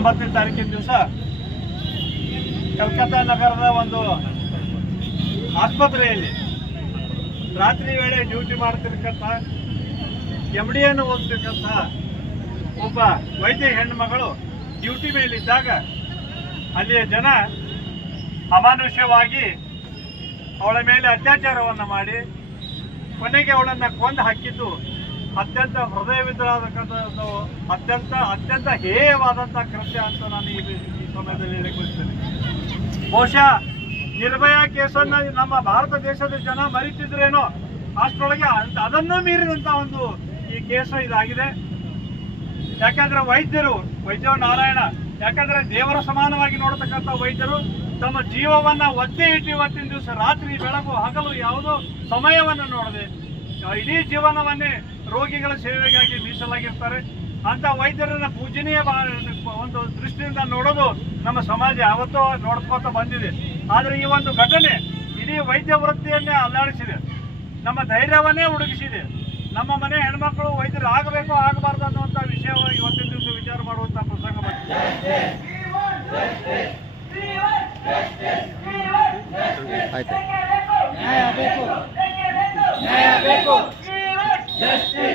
ಒಂಬತ್ತನೇ ತಾರೀಕಿನ ದಿವಸ ಕಲ್ಕತ್ತಾ ನಗರದ ಒಂದು ಆಸ್ಪತ್ರೆಯಲ್ಲಿ ರಾತ್ರಿ ವೇಳೆ ಡ್ಯೂಟಿ ಮಾಡ್ತಿರ್ತಕ್ಕಂಥ ಎಂ ಡಿಯನ್ನು ಓದ್ತಿರ್ತಕ್ಕಂಥ ಒಬ್ಬ ವೈದ್ಯ ಹೆಣ್ಣುಮಗಳು ಡ್ಯೂಟಿ ಮೇಲಿದ್ದಾಗ ಅಲ್ಲಿಯ ಜನ ಅಮಾನುಷ್ಯವಾಗಿ ಅವಳ ಮೇಲೆ ಅತ್ಯಾಚಾರವನ್ನು ಮಾಡಿ ಕೊನೆಗೆ ಅವಳನ್ನು ಕೊಂದು ಹಾಕಿದ್ದು ಅತ್ಯಂತ ಹೃದಯ ವಿದ್ರಾದಕ್ಕಂಥದ್ದು ಅತ್ಯಂತ ಅತ್ಯಂತ ಹೇಯವಾದಂಥ ಕೃತ್ಯ ಅಂತ ನಾನು ಈ ಸಮಯದಲ್ಲಿ ಹೇಳಿಕೊಳ್ತೇನೆ. ಬಹುಶಃ ನಿರ್ಭಯ ಕೇಸನ್ನ ನಮ್ಮ ಭಾರತ ದೇಶದ ಜನ ಮರಿತಿದ್ರೇನೋ, ಅಷ್ಟರೊಳಗೆ ಅದನ್ನು ಅದನ್ನೂ ಮೀರಿದಂತ ಒಂದು ಈ ಕೇಸು ಇದಾಗಿದೆ. ಯಾಕಂದ್ರೆ ವೈದ್ಯರು, ವೈದ್ಯ ನಾರಾಯಣ, ಯಾಕಂದ್ರೆ ದೇವರ ಸಮಾನವಾಗಿ ನೋಡತಕ್ಕಂಥ ವೈದ್ಯರು, ತಮ್ಮ ಜೀವವನ್ನ ಒತ್ತೆ ಇಟ್ಟು ಇವತ್ತಿನ ದಿವಸ ರಾತ್ರಿ, ಬೆಳಗು, ಹಗಲು ಯಾವುದೋ ಸಮಯವನ್ನು ನೋಡದೆ ಇಡೀ ಜೀವನವನ್ನೇ ರೋಗಿಗಳ ಸೇವೆಗಾಗಿ ಮೀಸಲಾಗಿರ್ತಾರೆ. ಅಂತ ವೈದ್ಯರನ್ನ ಪೂಜನೀಯ ಒಂದು ದೃಷ್ಟಿಯಿಂದ ನೋಡೋದು ನಮ್ಮ ಸಮಾಜ ಯಾವತ್ತೋ ನೋಡ್ಕೋತ ಬಂದಿದೆ. ಆದ್ರೆ ಈ ಒಂದು ಘಟನೆ ಇಡೀ ವೈದ್ಯ ವೃತ್ತಿಯನ್ನೇ ಅಲ್ಲಾಡಿಸಿದೆ. ನಮ್ಮ ಧೈರ್ಯವನ್ನೇ ಹುಡುಗಿಸಿದೆ. ನಮ್ಮ ಮನೆ ಹೆಣ್ಮಕ್ಳು ವೈದ್ಯರು ಆಗಬೇಕು ಆಗಬಾರ್ದು ಅನ್ನುವಂಥ ವಿಷಯ ಇವತ್ತಿನ ದಿವಸ ವಿಚಾರ ಮಾಡುವಂಥ ಪ್ರಸಂಗ ಬಂದಿದೆ. Justice!